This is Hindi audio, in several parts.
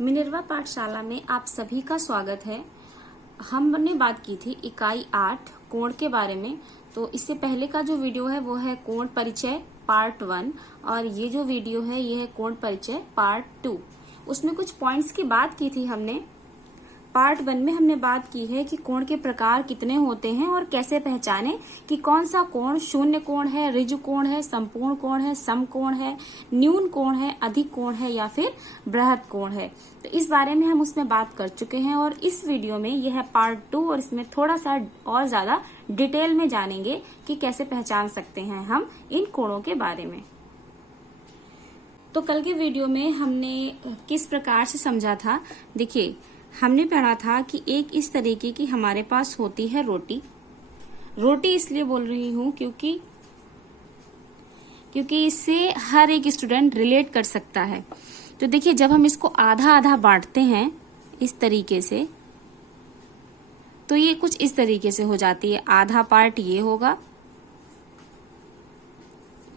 मिनर्वा पाठशाला में आप सभी का स्वागत है। हमने बात की थी इकाई 8 कोण के बारे में। तो इससे पहले का जो वीडियो है वो है कोण परिचय पार्ट 1 और ये जो वीडियो है ये है कोण परिचय पार्ट 2। उसमें कुछ पॉइंट्स की बात की थी हमने। पार्ट 1 में हमने बात की है कि कोण के प्रकार कितने होते हैं और कैसे पहचाने कि कौन सा कोण शून्य कोण है, ऋजु कोण है, संपूर्ण कोण है, समकोण है, न्यून कोण है, अधिक कोण है या फिर बृहद कोण है। तो इस बारे में हम उसमें बात कर चुके हैं और इस वीडियो में यह है पार्ट 2 और इसमें थोड़ा सा और ज्यादा डिटेल में जानेंगे कि कैसे पहचान सकते हैं हम इन कोणों के बारे में। तो कल के वीडियो में हमने किस प्रकार से समझा था, देखिए हमने पढ़ा था कि एक इस तरीके की हमारे पास होती है रोटी। रोटी इसलिए बोल रही हूं क्योंकि इससे हर एक स्टूडेंट रिलेट कर सकता है। तो देखिए जब हम इसको आधा आधा बांटते हैं इस तरीके से तो ये कुछ इस तरीके से हो जाती है। आधा पार्ट ये होगा,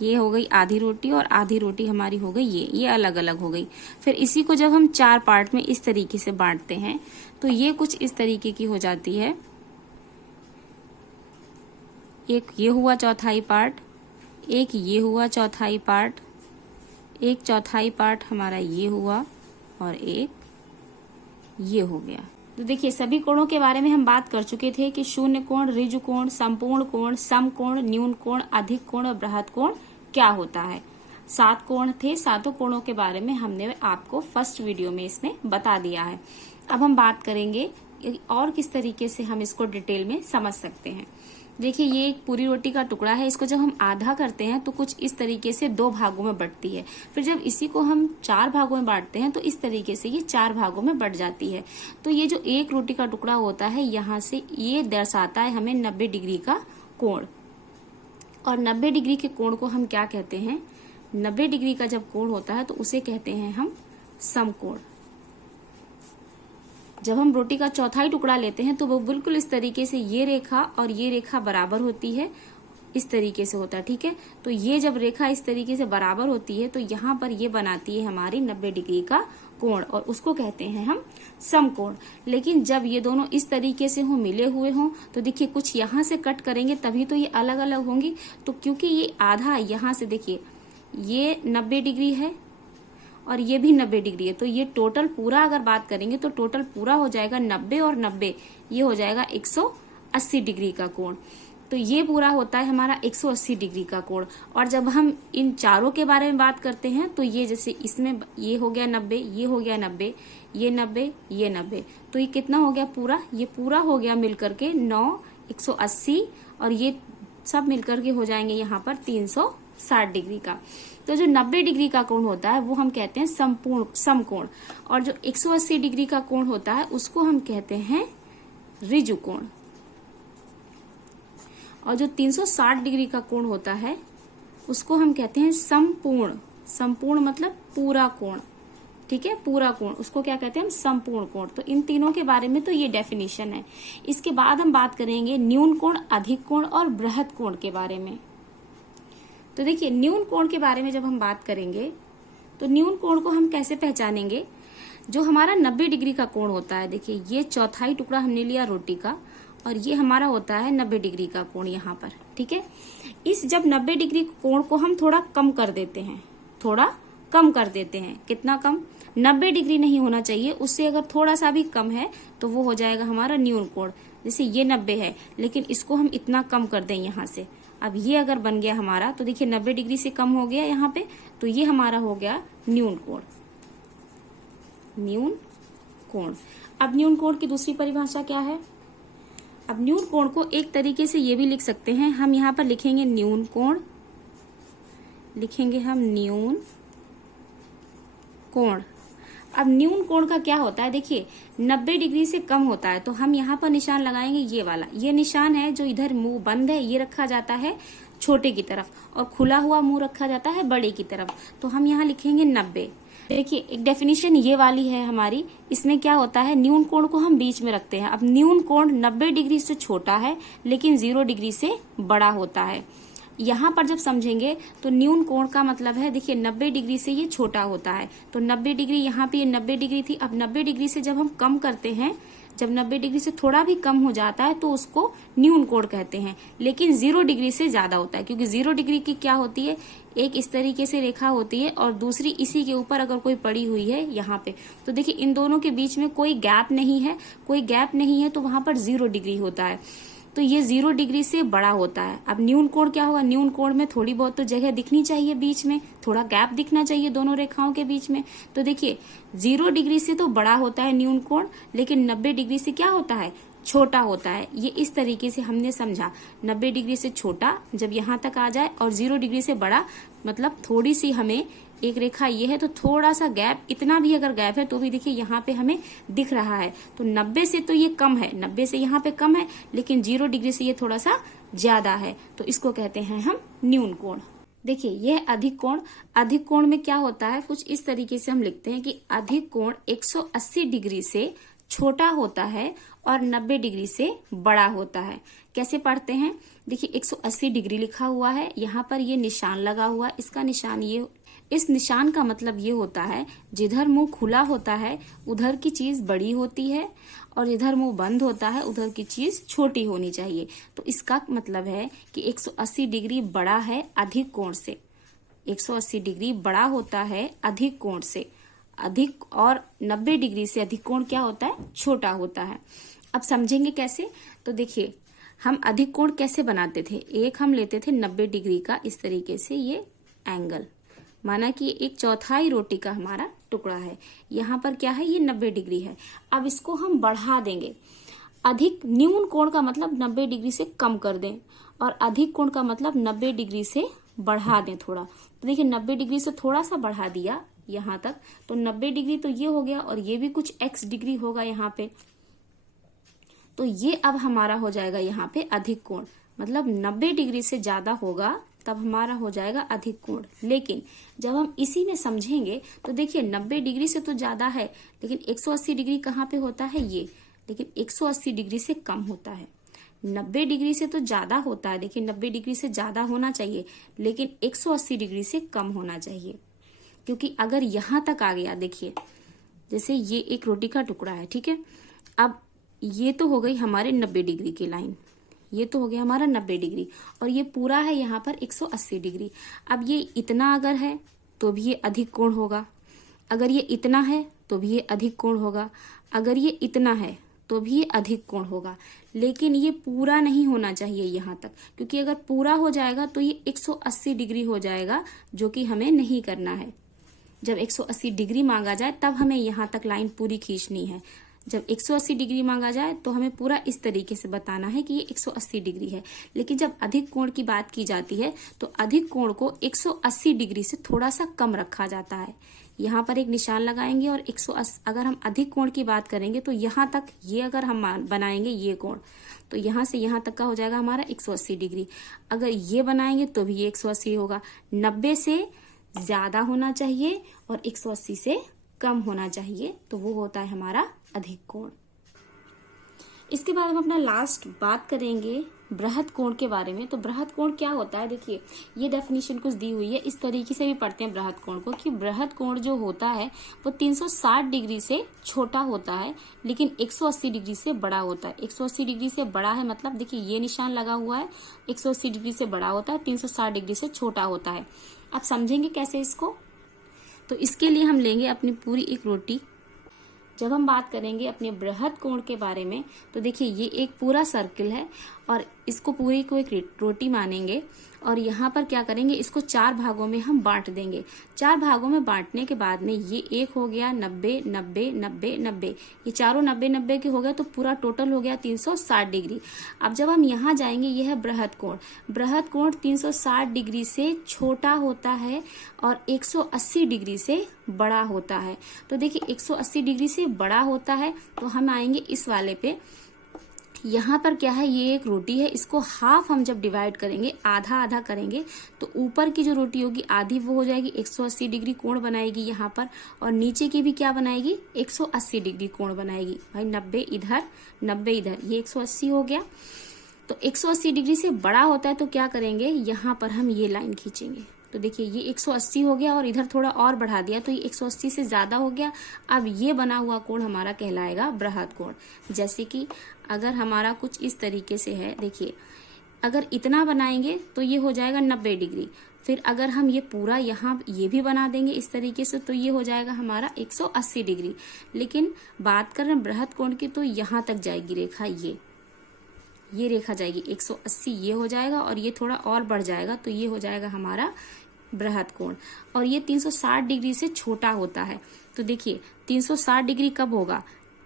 ये हो गई आधी रोटी और आधी रोटी हमारी हो गई ये अलग अलग हो गई। फिर इसी को जब हम 4 पार्ट में इस तरीके से बांटते हैं तो ये कुछ इस तरीके की हो जाती है। एक ये हुआ चौथाई पार्ट, एक ये हुआ चौथाई पार्ट, एक चौथाई पार्ट हमारा ये हुआ और एक ये हो गया। तो देखिए सभी कोणों के बारे में हम बात कर चुके थे कि शून्य कोण, ऋजु कोण, संपूर्ण कोण, समकोण, न्यून कोण, अधिक कोण और बृहद कोण क्या होता है। 7 कोण थे, 7 कोणों के बारे में हमने आपको फर्स्ट वीडियो में इसमें बता दिया है। अब हम बात करेंगे और किस तरीके से हम इसको डिटेल में समझ सकते हैं। देखिए ये एक पूरी रोटी का टुकड़ा है, इसको जब हम आधा करते हैं तो कुछ इस तरीके से 2 भागों में बंटती है। फिर जब इसी को हम 4 भागों में बांटते हैं तो इस तरीके से ये 4 भागों में बंट जाती है। तो ये जो एक रोटी का टुकड़ा होता है यहाँ से ये दर्शाता है हमें 90 डिग्री का कोण। और 90 डिग्री के कोण को हम क्या कहते हैं, 90 डिग्री का जब कोण होता है तो उसे कहते हैं हम समकोण। जब हम रोटी का चौथाई टुकड़ा लेते हैं तो वो बिल्कुल इस तरीके से ये रेखा और ये रेखा बराबर होती है, इस तरीके से होता है, ठीक है। तो ये जब रेखा इस तरीके से बराबर होती है तो यहाँ पर ये बनाती है हमारी 90 डिग्री का कोण और उसको कहते हैं हम समकोण। लेकिन जब ये दोनों इस तरीके से हो, मिले हुए हों, तो देखिए कुछ यहाँ से कट करेंगे तभी तो ये अलग अलग होंगी। तो क्योंकि ये आधा यहाँ से देखिए ये 90 डिग्री है और ये भी 90 डिग्री है, तो ये टोटल पूरा अगर बात करेंगे तो टोटल पूरा हो जाएगा 90 और 90 ये हो जाएगा 180 डिग्री का कोण। तो ये पूरा होता है हमारा 180 डिग्री का कोण। और जब हम इन चारों के बारे में बात करते हैं तो ये जैसे इसमें ये हो गया 90, ये हो गया 90, ये 90, ये 90, तो ये कितना हो गया पूरा, ये पूरा हो गया मिलकर के 9, 180 और ये सब मिलकर के हो जाएंगे यहाँ पर 360 डिग्री का। तो जो 90 डिग्री का कोण होता है वो हम कहते हैं संपूर्ण समकोण और जो 180 डिग्री का कोण होता है उसको हम कहते हैं ऋजु कोण। और जो 360 डिग्री का कोण होता है उसको हम कहते हैं संपूर्ण। संपूर्ण मतलब पूरा कोण, ठीक है, पूरा कोण, उसको क्या कहते हैं हम संपूर्ण कोण। तो इन तीनों के बारे में तो ये डेफिनेशन है। इसके बाद हम बात करेंगे न्यून कोण, अधिक कोण और बृहद कोण के बारे में। तो देखिए न्यून कोण के बारे में जब हम बात करेंगे तो न्यून कोण को हम कैसे पहचानेंगे। जो हमारा 90 डिग्री का कोण होता है, देखिए ये चौथाई टुकड़ा हमने लिया रोटी का और ये हमारा होता है 90 डिग्री का कोण यहाँ पर, ठीक है। इस जब 90 डिग्री कोण को हम थोड़ा कम कर देते हैं, थोड़ा कम कर देते हैं, कितना कम, 90 डिग्री नहीं होना चाहिए, उससे अगर थोड़ा सा भी कम है तो वो हो जाएगा हमारा न्यून कोण। जैसे ये 90 है लेकिन इसको हम इतना कम कर दें यहाँ से, अब ये अगर बन गया हमारा, तो देखिए 90 डिग्री से कम हो गया यहाँ पे, तो ये हमारा हो गया न्यून कोण, न्यून कोण। अब न्यून कोण की दूसरी परिभाषा क्या है। अब न्यून कोण को एक तरीके से ये भी लिख सकते हैं, हम यहाँ पर लिखेंगे न्यून कोण, लिखेंगे हम न्यून कोण। अब न्यून कोण का क्या होता है, देखिए 90 डिग्री से कम होता है तो हम यहाँ पर निशान लगाएंगे, ये वाला, ये निशान है जो इधर मुंह बंद है ये रखा जाता है छोटे की तरफ और खुला हुआ मुंह रखा जाता है बड़े की तरफ। तो हम यहाँ लिखेंगे 90। देखिए एक डेफिनेशन ये वाली है हमारी, इसमें क्या होता है न्यून कोण को हम बीच में रखते हैं। अब न्यून कोण 90 डिग्री से छोटा है लेकिन 0 डिग्री से बड़ा होता है। यहाँ पर जब समझेंगे तो न्यून कोण का मतलब है, देखिए 90 डिग्री से ये छोटा होता है, तो 90 डिग्री यहाँ पे ये 90 डिग्री थी। अब 90 डिग्री से जब हम कम करते हैं, जब 90 डिग्री से थोड़ा भी कम हो जाता है तो उसको न्यून कोण कहते हैं। लेकिन 0 डिग्री से ज्यादा होता है, क्योंकि 0 डिग्री की क्या होती है, एक इस तरीके से रेखा होती है और दूसरी इसी के ऊपर अगर कोई पड़ी हुई है यहाँ पे, तो देखिए इन दोनों के बीच में कोई गैप नहीं है, कोई गैप नहीं है, तो वहां पर 0 डिग्री होता है, तो ये 0 डिग्री से बड़ा होता है। अब न्यून कोण क्या होगा, न्यून कोण में थोड़ी बहुत तो जगह दिखनी चाहिए, बीच में थोड़ा गैप दिखना चाहिए दोनों रेखाओं के बीच में। तो देखिए 0 डिग्री से तो बड़ा होता है न्यून कोण, लेकिन 90 डिग्री से क्या होता है, छोटा होता है। ये इस तरीके से हमने समझा, 90 डिग्री से छोटा जब यहाँ तक आ जाए और 0 डिग्री से बड़ा, मतलब थोड़ी सी हमें एक रेखा ये है तो थोड़ा सा गैप, इतना भी अगर गैप है तो भी देखिए यहाँ पे हमें दिख रहा है। तो 90 से तो ये कम है, 90 से यहाँ पे कम है, लेकिन 0 डिग्री से ये थोड़ा सा ज्यादा है, तो इसको कहते हैं हम न्यून कोण। देखिए यह अधिक कोण, अधिक कोण में क्या होता है, कुछ इस तरीके से हम लिखते हैं कि अधिक कोण 180 डिग्री से छोटा होता है और 90 डिग्री से बड़ा होता है। कैसे पढ़ते हैं, देखिए 180 डिग्री लिखा हुआ है, यहाँ पर ये निशान लगा हुआ है, इसका निशान ये, इस निशान का मतलब ये होता है जिधर मुंह खुला होता है उधर की चीज बड़ी होती है और जिधर मुंह बंद होता है उधर की चीज छोटी होनी चाहिए। तो इसका मतलब है कि 180 डिग्री बड़ा है अधिक कोण से, 180 डिग्री बड़ा होता है अधिक कोण से, अधिक, और 90 डिग्री से अधिक कोण क्या होता है, छोटा होता है। अब समझेंगे कैसे, तो देखिए हम अधिक कोण कैसे बनाते थे, एक हम लेते थे 90 डिग्री का इस तरीके से ये एंगल, माना कि एक चौथाई रोटी का हमारा टुकड़ा है, यहाँ पर क्या है, ये 90 डिग्री है। अब इसको हम बढ़ा देंगे, अधिक न्यून कोण का मतलब 90 डिग्री से कम कर दें और अधिक कोण का मतलब 90 डिग्री से बढ़ा दें थोड़ा। तो देखिए 90 डिग्री से थोड़ा सा बढ़ा दिया यहाँ तक, तो 90 डिग्री तो ये हो गया और ये भी कुछ x डिग्री होगा यहाँ पे, तो ये अब हमारा हो जाएगा यहाँ पे अधिक कोण, मतलब 90 डिग्री से ज्यादा होगा तब हमारा हो जाएगा अधिक कोण। लेकिन जब हम इसी में समझेंगे तो देखिए 90 डिग्री से तो ज्यादा है, लेकिन 180 डिग्री कहाँ पे होता है ये, लेकिन 180 डिग्री से कम होता है। 90 डिग्री से तो ज्यादा होता है, देखिए 90 डिग्री से ज्यादा होना चाहिए, लेकिन 180 डिग्री से कम होना चाहिए। क्योंकि अगर यहाँ तक आ गया, देखिए जैसे ये एक रोटी का टुकड़ा है, ठीक है, अब ये तो हो गई हमारे 90 डिग्री की लाइन, ये तो हो गया हमारा 90 डिग्री और ये पूरा है यहाँ पर 180 डिग्री। अब ये इतना अगर है तो भी ये अधिक कोण होगा, अगर ये इतना है तो भी ये अधिक कोण होगा, अगर ये इतना है तो भी ये अधिक कोण होगा, लेकिन ये पूरा नहीं होना चाहिए यहाँ तक, क्योंकि अगर पूरा हो जाएगा तो ये 180 डिग्री हो जाएगा, जो कि हमें नहीं करना है। जब 180 डिग्री मांगा जाए तब हमें यहाँ तक लाइन पूरी खींचनी है। जब 180 डिग्री मांगा जाए तो हमें पूरा इस तरीके से बताना है कि ये 180 डिग्री है। लेकिन जब अधिक कोण की बात की जाती है तो अधिक कोण को 180 डिग्री से थोड़ा सा कम रखा जाता है। यहाँ पर एक निशान लगाएंगे और 180, अगर हम अधिक कोण की बात करेंगे तो यहाँ तक ये अगर हम बनाएंगे ये कोण, तो यहाँ से यहाँ तक का हो जाएगा हमारा 180 डिग्री। अगर ये बनाएंगे तो भी ये 180 होगा। 90 से ज्यादा होना चाहिए और 180 से कम होना चाहिए, तो वो होता है हमारा अधिक कोण। इसके बाद हम अपना लास्ट बात करेंगे बृहद कोण के बारे में। तो बृहद कोण क्या होता है, देखिए ये डेफिनेशन कुछ दी हुई है, इस तरीके से भी पढ़ते हैं बृहद कोण को कि बृहद कोण जो होता है वो 360 डिग्री से छोटा होता है लेकिन 180 डिग्री से बड़ा होता है। 180 डिग्री से बड़ा है मतलब देखिए ये निशान लगा हुआ है, 180 डिग्री से बड़ा होता है, 360 डिग्री से छोटा होता है। अब समझेंगे कैसे इसको, तो इसके लिए हम लेंगे अपनी पूरी एक रोटी। जब हम बात करेंगे अपने बृहद कोण के बारे में तो देखिए ये एक पूरा सर्किल है और इसको पूरी को एक रोटी मानेंगे और यहाँ पर क्या करेंगे, इसको 4 भागों में हम बांट देंगे। 4 भागों में बांटने के बाद में ये एक हो गया 90 90 90 90, ये चारों 90 90 के हो गए, तो पूरा टोटल हो गया 360 डिग्री। अब जब हम यहाँ जाएंगे, ये है बृहद कोण। बृहद कोण 360 डिग्री से छोटा होता है और 180 डिग्री से बड़ा होता है। तो देखिए 180 डिग्री से बड़ा होता है तो हम आएंगे इस वाले पे। यहाँ पर क्या है, ये एक रोटी है, इसको हाफ हम जब डिवाइड करेंगे, आधा आधा करेंगे, तो ऊपर की जो रोटी होगी आधी वो हो जाएगी 180 डिग्री कोण बनाएगी यहाँ पर, और नीचे की भी क्या बनाएगी 180 डिग्री कोण बनाएगी। भाई 90 इधर 90 इधर, ये 180 हो गया। तो 180 डिग्री से बड़ा होता है तो क्या करेंगे, यहाँ पर हम ये लाइन खींचेंगे। तो देखिए ये 180 हो गया और इधर थोड़ा और बढ़ा दिया तो ये 180 से ज्यादा हो गया। अब ये बना हुआ कोण हमारा कहलाएगा बृहद कोण। जैसे कि अगर हमारा कुछ इस तरीके से है, देखिए अगर इतना बनाएंगे तो ये हो जाएगा 90 डिग्री। फिर अगर हम ये पूरा यहाँ ये भी बना देंगे इस तरीके से तो ये हो जाएगा हमारा 180 डिग्री। लेकिन बात कर रहे हैं बृहद कोण की तो यहाँ तक जाएगी रेखा, ये रेखा जाएगी 180, ये हो जाएगा और ये थोड़ा और बढ़ जाएगा तो ये हो जाएगा हमारा बृहद कोण। और ये 360 डिग्री से छोटा होता है। तो देखिए 360 डिग्री कब होगा,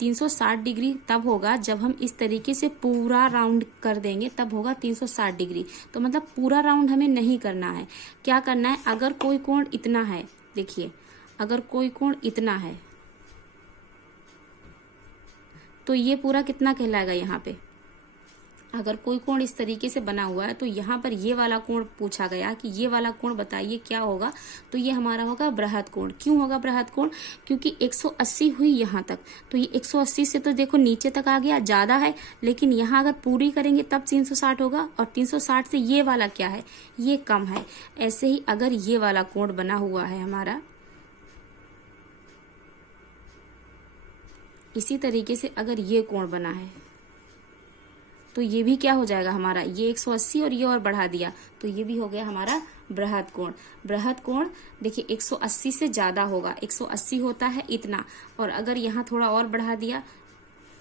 360 डिग्री तब होगा जब हम इस तरीके से पूरा राउंड कर देंगे, तब होगा 360 डिग्री। तो मतलब पूरा राउंड हमें नहीं करना है। क्या करना है, अगर कोई कोण इतना है, देखिए अगर कोई कोण इतना है तो ये पूरा कितना कहलाएगा, यहाँ पे अगर कोई कोण इस तरीके से बना हुआ है तो यहाँ पर ये वाला कोण पूछा गया कि ये वाला कोण बताइए क्या होगा, तो ये हमारा होगा बृहद कोण। क्यों होगा बृहद कोण, क्योंकि 180 हुई यहाँ तक, तो ये 180 से तो देखो नीचे तक आ गया, ज्यादा है, लेकिन यहाँ अगर पूरी करेंगे तब 360 होगा और 360 से ये वाला क्या है, ये कम है। ऐसे ही अगर ये वाला कोण बना हुआ है हमारा, इसी तरीके से अगर ये कोण बना है तो ये भी क्या हो जाएगा हमारा, ये 180 और ये और बढ़ा दिया तो ये भी हो गया हमारा बृहद कोण। बृहद कोण देखिए 180 से ज्यादा होगा, 180 होता है इतना, और अगर यहाँ थोड़ा और बढ़ा दिया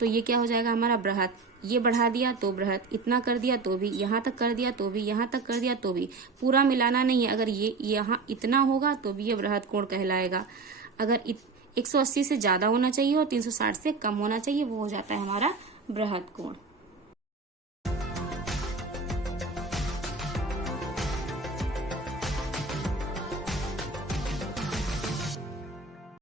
तो ये क्या हो जाएगा हमारा बृहद। ये बढ़ा दिया तो बृहद, इतना कर दिया तो भी, यहाँ तक कर दिया तो भी, यहाँ तक कर दिया तो भी, पूरा मिलाना नहीं है। अगर ये यहाँ इतना होगा तो भी ये बृहद कोण कहलाएगा। अगर 180 से ज्यादा होना चाहिए और 360 से कम होना चाहिए, वो हो जाता है हमारा बृहद कोण।